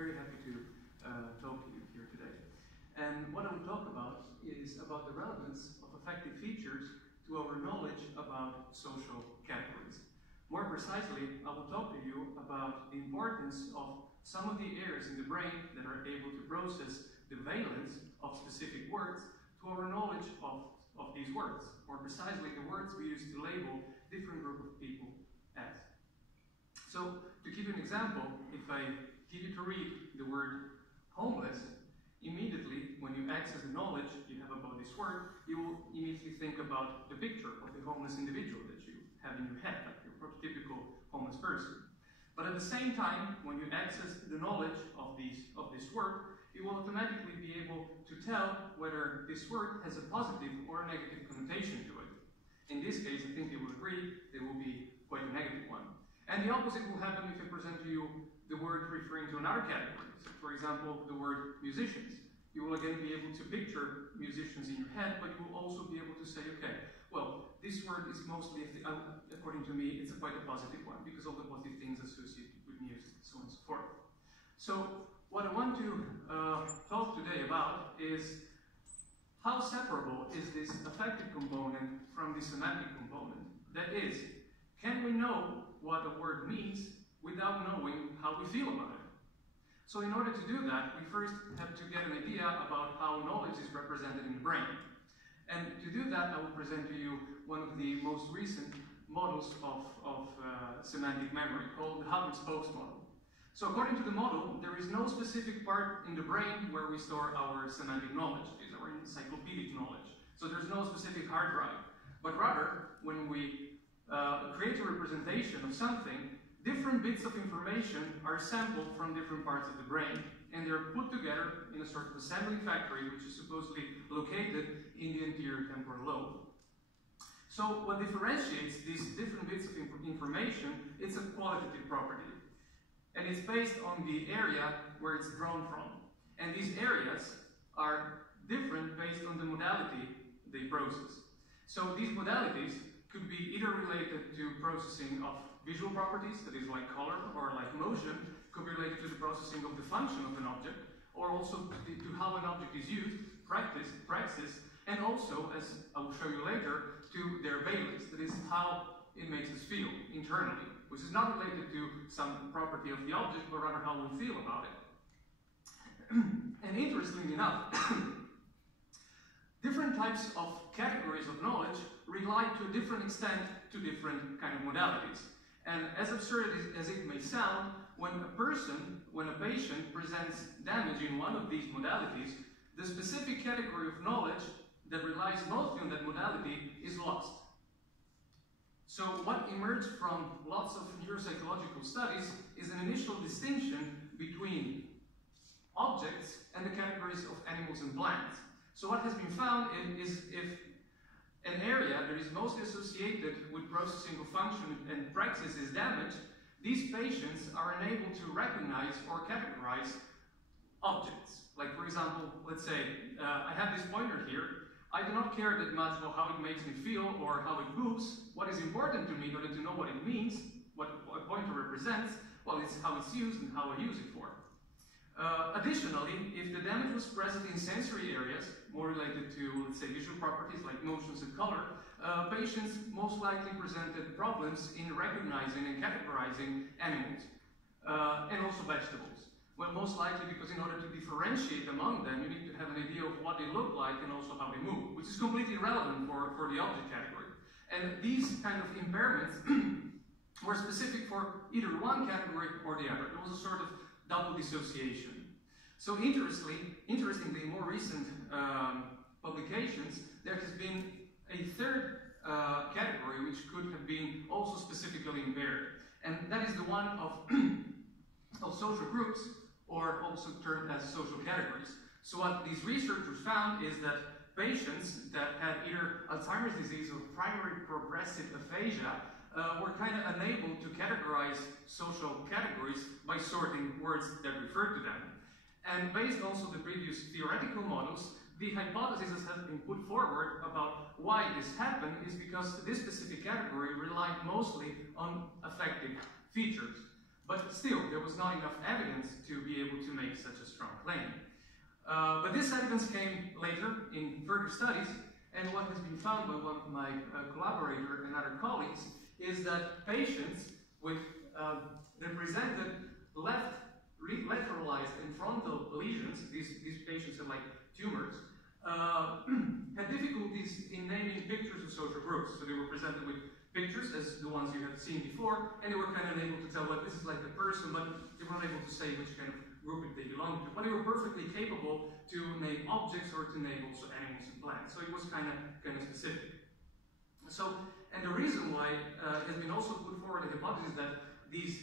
very happy to talk to you here today. And what I will talk about is about the relevance of affective features to our knowledge about social categories. More precisely, I will talk to you about the importance of some of the areas in the brain that are able to process the valence of specific words to our knowledge of these words. More precisely, the words we use to label different group of people as. So, to give you an example, if I give you to read the word homeless, immediately, when you access the knowledge you have about this word, you will immediately think about the picture of the homeless individual that you have in your head, like your prototypical homeless person. But at the same time, when you access the knowledge of this word, you will automatically be able to tell whether this word has a positive or a negative connotation to it. In this case, I think you will agree, it will be quite a negative one. And the opposite will happen if I present to you the word referring to another category. So, for example, the word musicians. You will again be able to picture musicians in your head, but you will also be able to say, okay, well, this word is mostly, according to me, it's quite a positive one, because all the positive things associated with music, so on and so forth. So, what I want to talk today about is how separable is this affective component from the semantic component? That is, can we know what a word means without knowing how we feel about it? So in order to do that, we first have to get an idea about how knowledge is represented in the brain. And to do that, I will present to you one of the most recent models of semantic memory, called the hub-and-spokes model. So according to the model, there is no specific part in the brain where we store our semantic knowledge. It's our encyclopedic knowledge. So there's no specific hard drive. But rather, when we create a representation of something, different bits of information are sampled from different parts of the brain, and they're put together in a sort of assembly factory, which is supposedly located in the anterior temporal lobe. So what differentiates these different bits of information, it's a qualitative property. And it's based on the area where it's drawn from. And these areas are different based on the modality they process. So these modalities could be either related to processing of visual properties, that is like color or like motion, could be related to the processing of the function of an object, or also to how an object is used, praxis, and also, as I will show you later, to their valence, that is how it makes us feel internally, which is not related to some property of the object, but rather how we feel about it. And interestingly enough, different types of categories of knowledge rely to a different extent to different kind of modalities. And as absurd as it may sound, when a patient presents damage in one of these modalities, the specific category of knowledge that relies mostly on that modality is lost. So what emerged from lots of neuropsychological studies is an initial distinction between objects and the categories of animals and plants. So what has been found is if an area that is mostly associated with processing of function and praxis is damaged, these patients are unable to recognize or categorize objects. Like, for example, let's say, I have this pointer here. I do not care that much about how it makes me feel or how it moves. What is important to me in order to know what it means, what a pointer represents, well, it's how it's used and how I use it for. Additionally, if the damage was present in sensory areas, more related to, let's say, visual properties like motions and color, patients most likely presented problems in recognizing and categorizing animals, and also vegetables. Well, most likely because in order to differentiate among them, you need to have an idea of what they look like and also how they move, which is completely irrelevant for the object category. And these kind of impairments were specific for either one category or the other. There was a sort of double dissociation. So interestingly, in more recent publications, there has been a third category which could have been also specifically impaired. And that is the one of social groups, or also termed as social categories. So what these researchers found is that patients that had either Alzheimer's disease or primary progressive aphasia were kind of unable to categorize social categories by sorting words that refer to them. And based also on the previous theoretical models, the hypothesis that has been put forward about why this happened is because this specific category relied mostly on affective features. But still, there was not enough evidence to be able to make such a strong claim. But this evidence came later in further studies, and what has been found by one of my collaborators and other colleagues is that patients with represented lateralized and frontal lesions, these patients had like tumors, had difficulties in naming pictures of social groups. So they were presented with pictures as the ones you have seen before, and they were kind of unable to tell, well, this is like a person, but they weren't able to say which kind of group they belonged to. But they were perfectly capable to name objects or to name also animals and plants. So it was kind of specific. So, and the reason why has been also put forward the hypothesis that these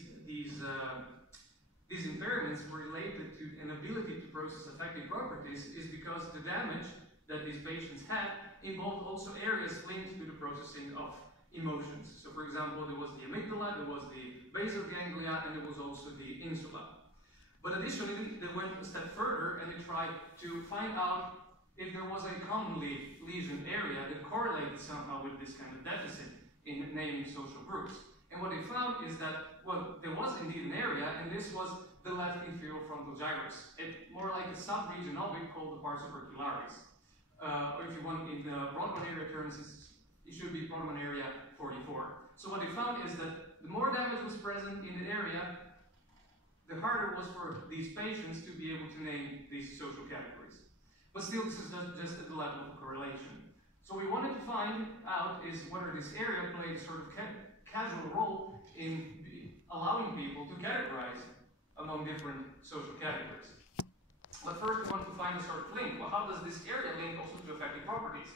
impairments were related to an ability to process affective properties is because the damage that these patients had involved also areas linked to the processing of emotions. So for example, there was the amygdala, there was the basal ganglia, and there was also the insula. But additionally, they went a step further and they tried to find out if there was a commonly lesioned area that correlated somehow with this kind of deficit in naming social groups. And what they found is that, well, there was indeed an area, and this was the left inferior frontal gyrus. It's more like a sub-region of it called the pars opercularis. Or if you want, in Brodmann area terms, it should be Brodmann area 44. So what they found is that the more damage was present in the area, the harder it was for these patients to be able to name these social categories. But still, this is just at the level of correlation. So what we wanted to find out is whether this area played a sort of casual role in allowing people to categorize among different social categories. But first we want to find a sort of link. Well, how does this area link also to affective properties?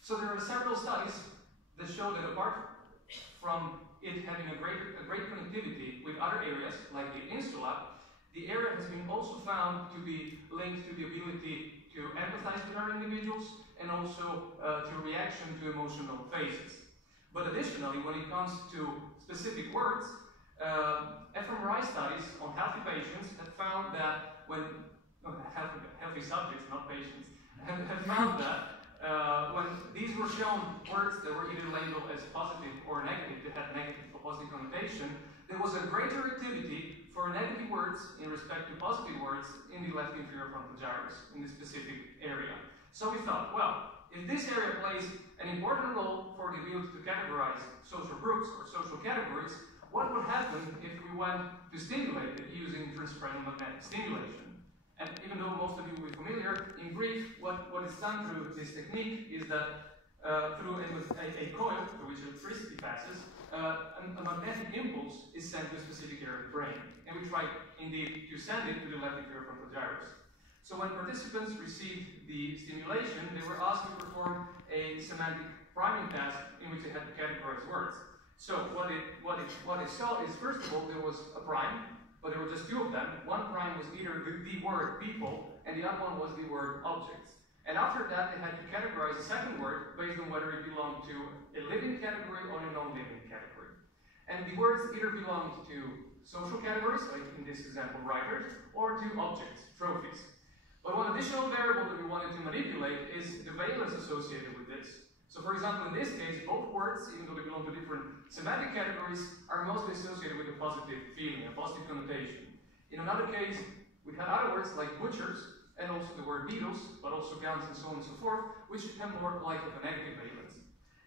So there are several studies that show that apart from it having a great connectivity with other areas, like the insula, the area has been also found to be linked to the ability to empathize with other individuals and also to reaction to emotional phases. But additionally, when it comes to specific words, fMRI studies on healthy patients have found that when healthy subjects, not patients, have found that when these were shown words that were either labeled as positive or negative, that had negative or positive connotation, there was a greater activity for negative words in respect to positive words in the left inferior frontal gyrus, in this specific area. So we thought, well, if this area plays an important role for the ability to categorize social groups or social categories, what would happen if we went to stimulate it using transcranial magnetic stimulation? And even though most of you will be familiar, in brief, what is done through this technique is that through a coil through which electricity passes, a magnetic impulse is sent to a specific area of the brain. And we try, indeed, to send it to the left inferior frontal gyrus. So when participants received the stimulation, they were asked to perform a semantic priming task in which they had to categorize words. So what they saw is, first of all, there was a prime, but there were just two of them. One prime was either the word people, and the other one was the word objects. And after that, they had to categorize the second word based on whether it belonged to a living category or a non-living category. And the words either belonged to social categories, like in this example, writers, or to objects, trophies. But one additional variable that we wanted to manipulate is the valence associated with this. So for example, in this case, both words, even though they belong to different semantic categories, are mostly associated with a positive feeling, a positive connotation. In another case, we had other words like butchers, and also the word needles, but also guns and so on and so forth, which have more like of a negative valence.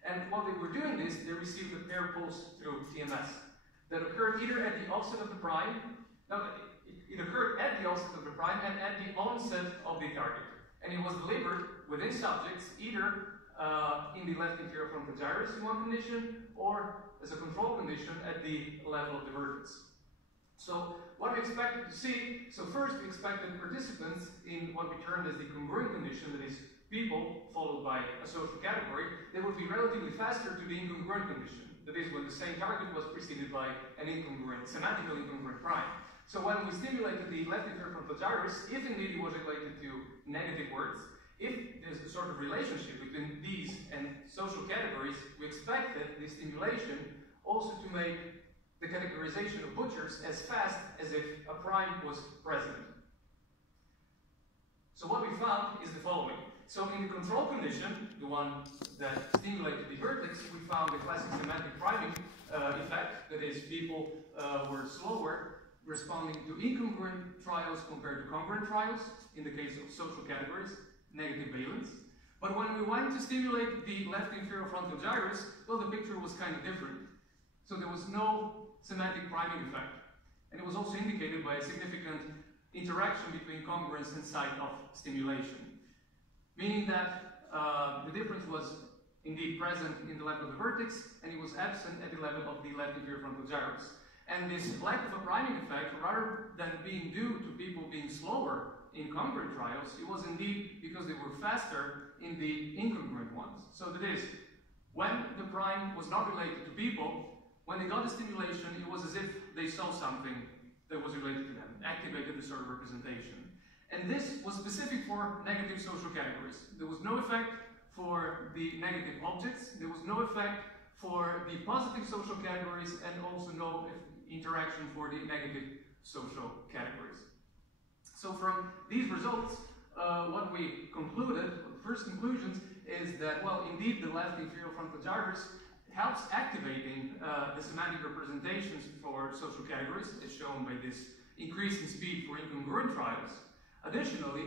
And while they were doing this, they received a pair pulse through TMS that occurred either at the offset of the prime, it occurred at the offset of the prime and at the onset of the target. And it was delivered within subjects, either in the left inferior frontal gyrus in one condition, or as a control condition at the level of the vertex. So what we expected to see, so first we expected participants in what we termed as the congruent condition, that is people followed by a social category, they would be relatively faster to the incongruent condition. That is when the same target was preceded by an incongruent, semantically incongruent prime. So when we stimulated the left inferior frontal gyrus, if indeed it was related to negative words, if there's a sort of relationship between these and social categories, we expected the stimulation also to make the categorization of butchers as fast as if a prime was present. So what we found is the following. So in the control condition, the one that stimulated the vertex, we found the classic semantic priming effect, that is, people were slower responding to incongruent trials compared to congruent trials, in the case of social categories, negative valence. But when we wanted to stimulate the left inferior frontal gyrus, well, the picture was kind of different. So there was no semantic priming effect. And it was also indicated by a significant interaction between congruence and site of stimulation. Meaning that the difference was indeed present in the level of the vertex, and it was absent at the level of the left inferior frontal gyrus. And this lack of a priming effect, rather than being due to people being slower in congruent trials, it was indeed because they were faster in the incongruent ones. So that is, when the prime was not related to people, when they got the stimulation, it was as if they saw something that was related to them, activated the sort of representation. And this was specific for negative social categories. There was no effect for the negative objects, there was no effect for the positive social categories, and also no interaction for the negative social categories. So from these results, what we concluded, the first conclusions, is that, well, indeed the left inferior frontal gyrus helps activating the semantic representations for social categories, as shown by this increase in speed for incongruent trials. Additionally,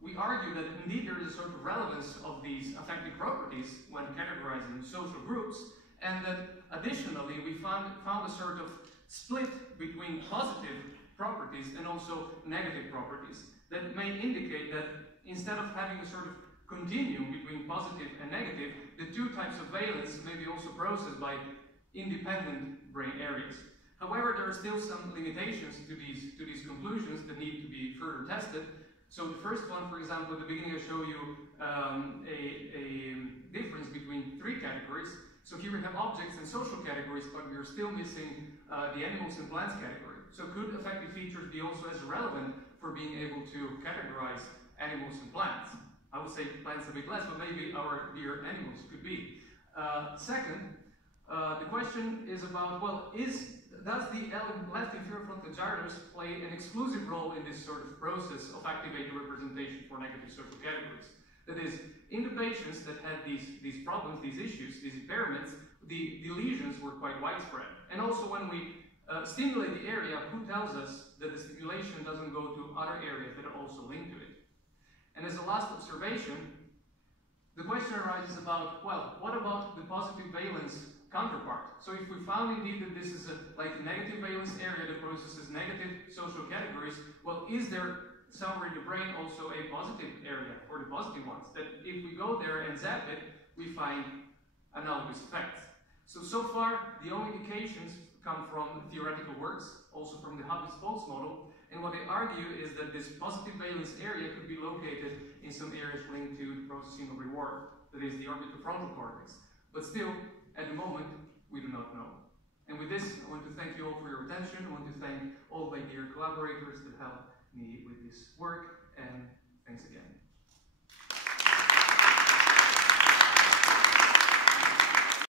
we argue that indeed there is a sort of relevance of these affective properties when categorizing social groups, and that additionally we found a sort of split between positive properties and also negative properties that may indicate that instead of having a sort of continuum between positive and negative, the two types of valence may be also processed by independent brain areas. However, there are still some limitations to these conclusions that need to be further tested. So the first one, for example, at the beginning I show you a difference between three categories. So here we have objects and social categories, but we are still missing the animals and plants category. So could affective features be also as relevant for being able to categorize animals and plants? I would say plants a bit less, but maybe our dear animals could be. Second, the question is about, well, does the left inferior frontal gyrus play an exclusive role in this sort of process of activating representation for negative social categories? That is, in the patients that had these problems, these issues, these impairments, the lesions were quite widespread. And also when we stimulate the area, who tells us that the stimulation doesn't go to other areas that are also linked to it? And as a last observation, the question arises about, well, what about the positive valence counterpart? So if we found indeed that this is like a negative valence area that processes negative social categories, well, is there somewhere in the brain also a positive area for the positive ones? That if we go there and zap it, we find analogous effects. So far, the only indications come from theoretical works, also from the Hubble-Foltz model, and what they argue is that this positive valence area could be located in some areas linked to the processing of reward, that is the orbitofrontal cortex. But still, at the moment, we do not know. And with this, I want to thank you all for your attention. I want to thank all my dear collaborators that helped me with this work.